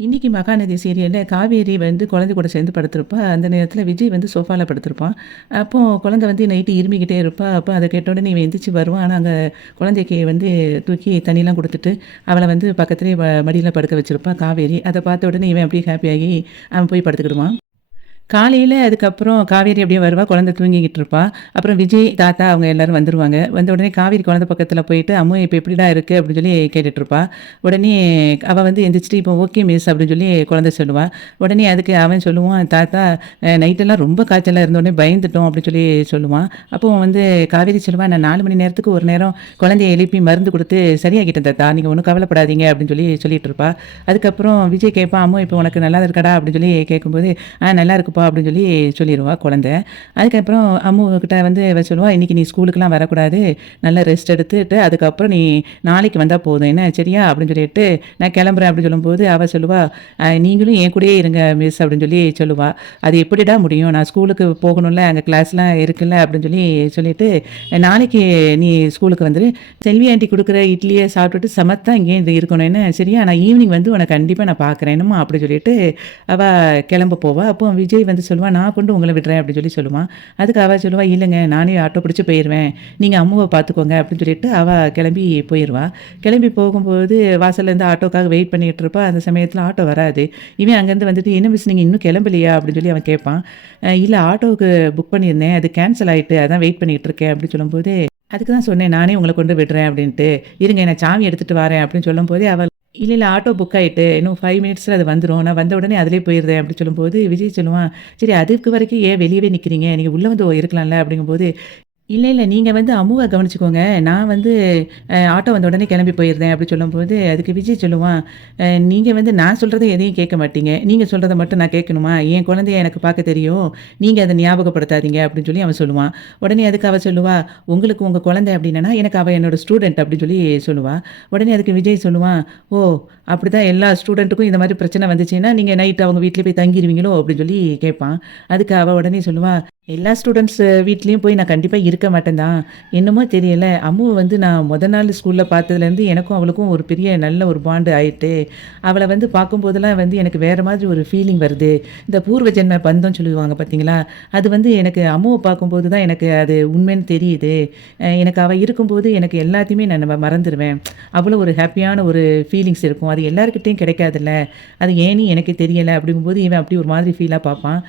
இன்னைக்கு மகாநதி சீரியல்ல காவேரி வந்து குழந்தை கூட சேர்ந்து படுத்திருப்பா. அந்த நேரத்தில விஜய் வந்து சோஃபால படுத்திருப்பான். அப்போ குழந்தை வந்து நைட்டு இருமிக்கிட்டே இருப்பா. அப்ப அத கேட்ட உடனே இவன் எந்திரிச்சு வருவான். ஆனா அங்க குழந்தைக்கு வந்து தூக்கி தண்ணிலாம் குடுத்துட்டு, அவள வந்து பக்கத்திலேயே மடியில படுக்க வச்சிருப்பா காவேரி. அத பார்த்த உடனே இவன் அப்படியே ஹேப்பியாகி அவன் போய் படுத்துக்கிடுவான். காலையில அதுக்கப்புறம் காவேரி அப்படியே வருவா. குழந்தை தூங்கிக்கிட்டு இருப்பா. அப்புறம் விஜய், தாத்தா அவங்க எல்லாரும் வந்துருவாங்க. வந்த உடனே காவேரி குழந்தை பக்கத்துல போயிட்டு, "அம்மு இப்ப எப்படிடா இருக்கு?" அப்படின்னு சொல்லி கேட்டுட்டு இருப்பா. உடனே அவ வந்து எந்திரிச்சுட்டு, "இப்போ ஓகே மிஸ்" அப்படின்னு சொல்லி குழந்தை சொல்லுவா. உடனே அதுக்கு அவன் சொல்லுவான், "தாத்தா நைட்டெல்லாம் ரொம்ப காய்ச்சலா இருந்தோனே பயந்துட்டோம்" அப்படின்னு சொல்லி சொல்லுவான். அப்போ வந்து காவேரி சொல்லுவா, "நான் 4 மணி நேரத்துக்கு ஒரு நேரம் குழந்தைய எழுப்பி மருந்து குடுத்து சரியாக்கிட்டேன் தாத்தா. நீங்க ஒண்ணும் கவலைப்படாதீங்க" அப்படின்னு சொல்லி சொல்லிட்டு இருப்பா. அதுக்கப்புறம் விஜய் கேட்பான், "அம்மு இப்போ உனக்கு நல்லா இருக்காடா?" அப்படின்னு சொல்லி கேட்கும்போது, நல்லா இருக்குப்பா" அப்படின்னு சொல்லி சொல்லிருவா குழந்தை. அதுக்கப்புறம் அம்மு கிட்ட வந்து இவ சொல்லுவா, "இன்னைக்கு நீ ஸ்கூலுக்குலாம் வரக்கூடாது. நல்லா ரெஸ்ட் எடுத்துட்டு, அதுக்கப்புறம் நீ நாளைக்கு வந்தா போதும். என்ன சரியா?" அப்படின்னு சொல்லிட்டு, "நான் கிளம்புறேன்" அப்படின்னு சொல்லும்போது, அவ சொல்லுவா, நீங்களும் என் கூடயே இருங்க மிஸ்" அப்படின்னு சொல்லி சொல்லுவா. "அது எப்படிடா முடியும்? நான் ஸ்கூலுக்கு போகணும்ல, அங்க கிளாஸ்லாம் இருக்குல்ல" அப்படின்னு சொல்லி சொல்லிட்டு, நாளைக்கு நீ ஸ்கூலுக்கு வந்துரு. செல்வி ஆன்டி குடுக்குற இட்லிய சாப்பிட்டுட்டு சமத்தா இங்கேயே இருக்கணும். என்ன சரியா? நான் ஈவினிங் வந்து உன்ன கண்டிப்பா நான் பார்க்குறேன். என்னம்மா?" அப்படி சொல்லிட்டு அவ கிளம்ப போவா. அப்போ விஜய் வந்து சொல்லுவான், "நான் கொண்டு உங்கள விடுறேன்" அப்படின்னு சொல்லி சொல்லுவான். அதுக்கு அவ சொல்லுவா, "இல்லங்க நானே ஆட்டோ பிடிச்சு போயிருவேன். நீங்க அம்முவ பார்த்துக்கோங்க" அப்படின்னு சொல்லிட்டு அவ கிளம்பி போயிருவா. கிளம்பி போகும்போது வாசல்லேருந்து ஆட்டோக்காக வெயிட் பண்ணிட்டு இருப்பா. அந்த சமயத்தில ஆட்டோ வராது. இவன் அங்கேருந்து வந்துட்டு, "என்ன மிஸ் நீங்க இன்னும் கிளம்பலையா?" அப்படின்னு சொல்லி அவன் கேட்பான். இல்ல ஆட்டோவுக்கு புக் பண்ணியிருந்தேன். அது கேன்சல் ஆயிட்டு. அதான் வெயிட் பண்ணிட்டு இருக்கேன்" அப்படின்னு சொல்லும்போது, "அதுக்கு தான் சொன்னேன் நானே உங்கள கொண்டு விடுறேன்" அப்படின்ட்டு. "இருங்க நான் சாவி எடுத்துட்டு வாரேன்" அப்படின்னு சொல்லும்போதே அவ இல்ல, இல்ல ஆட்டோ புக் ஆயிட்டு. இன்னும் 5 மினிட்ஸ்ல அது வந்துரும். நான் வந்த உடனே அதிலயே போயிருதேன் அப்டி சொல்லும்போது, விஜய் சொல்லுவான், "சரி அதுக்கு வரைக்கும் ஏன் வெளியவே நிக்கிறீங்க? நீங்க உள்ள வந்து இருக்கலாம்ல" அப்படிங்கும்போது, "இல்ல, இல்ல நீங்க வந்து அம்முவ கவனிச்சுக்கோங்க. நான் வந்து ஆட்டோ வந்த உடனே கிளம்பி போயிருந்தேன்" அப்படி சொல்லும்போது, அதுக்கு விஜய் சொல்லுவான், நீங்க வந்து நான் சொல்றத எதையும் கேட்க மாட்டீங்க. நீங்க சொல்றத மட்டும் நான் கேட்கணுமா? என் குழந்தைய எனக்கு பார்க்க தெரியும். நீங்க அத ஞாபகப்படுத்தாதீங்க" அப்படின்னு சொல்லி அவன் சொல்லுவான். உடனே அதுக்கு அவ சொல்லுவா, "உங்களுக்கு உங்க குழந்தை அப்படின்னா, எனக்கு அவ என்னோட ஸ்டூடண்ட்" அப்படின்னு சொல்லி சொல்லுவா. உடனே அதுக்கு விஜய் சொல்லுவான், "ஓ! அப்படிதான் எல்லா ஸ்டூடண்ட்டுக்கும் இந்த மாரி பிரச்சனை வந்துச்சுன்னா, நீங்க நைட் அவங்க வீட்லயே போய் தங்கிருவீங்களோ?" அப்படின்னு சொல்லி கேட்பான். அதுக்கு அவ உடனே சொல்லுவா, "எல்லா ஸ்டூடண்ட்ஸ் வீட்லயும் போய் நான் கண்டிப்பா இருக்க மாட்டேன் தான். என்னமோ தெரியல. அம்முவ வந்து நான் மொத நாள் ஸ்கூல்ல பார்த்ததுலேருந்து எனக்கும் அவளுக்கும் ஒரு பெரிய நல்ல ஒரு பாண்ட் ஆயிட்டு. அவள வந்து பார்க்கும்போதெல்லாம் வந்து எனக்கு வேற மாதிரி ஒரு ஃபீலிங் வருது. இந்த பூர்வ ஜென்ம பந்தம்னு சொல்லுவாங்க பார்த்தீங்களா? அது வந்து எனக்கு அம்முவ பார்க்கும்போது தான் எனக்கு அது உண்மைன்னு தெரியுது. எனக்கு அவ இருக்கும்போது எனக்கு எல்லாத்தையுமே நான் மறந்துருவேன். அவ்வளோ ஒரு ஹேப்பியான ஒரு ஃபீலிங்ஸ் இருக்கும். அது எல்லார்கிட்டயும் கிடைக்காதுல்ல. அது ஏன்னு எனக்கு தெரியல." அப்படிங்கும்போது இவன் அப்படி ஒரு மாதிரி ஃபீலா பார்ப்பான்.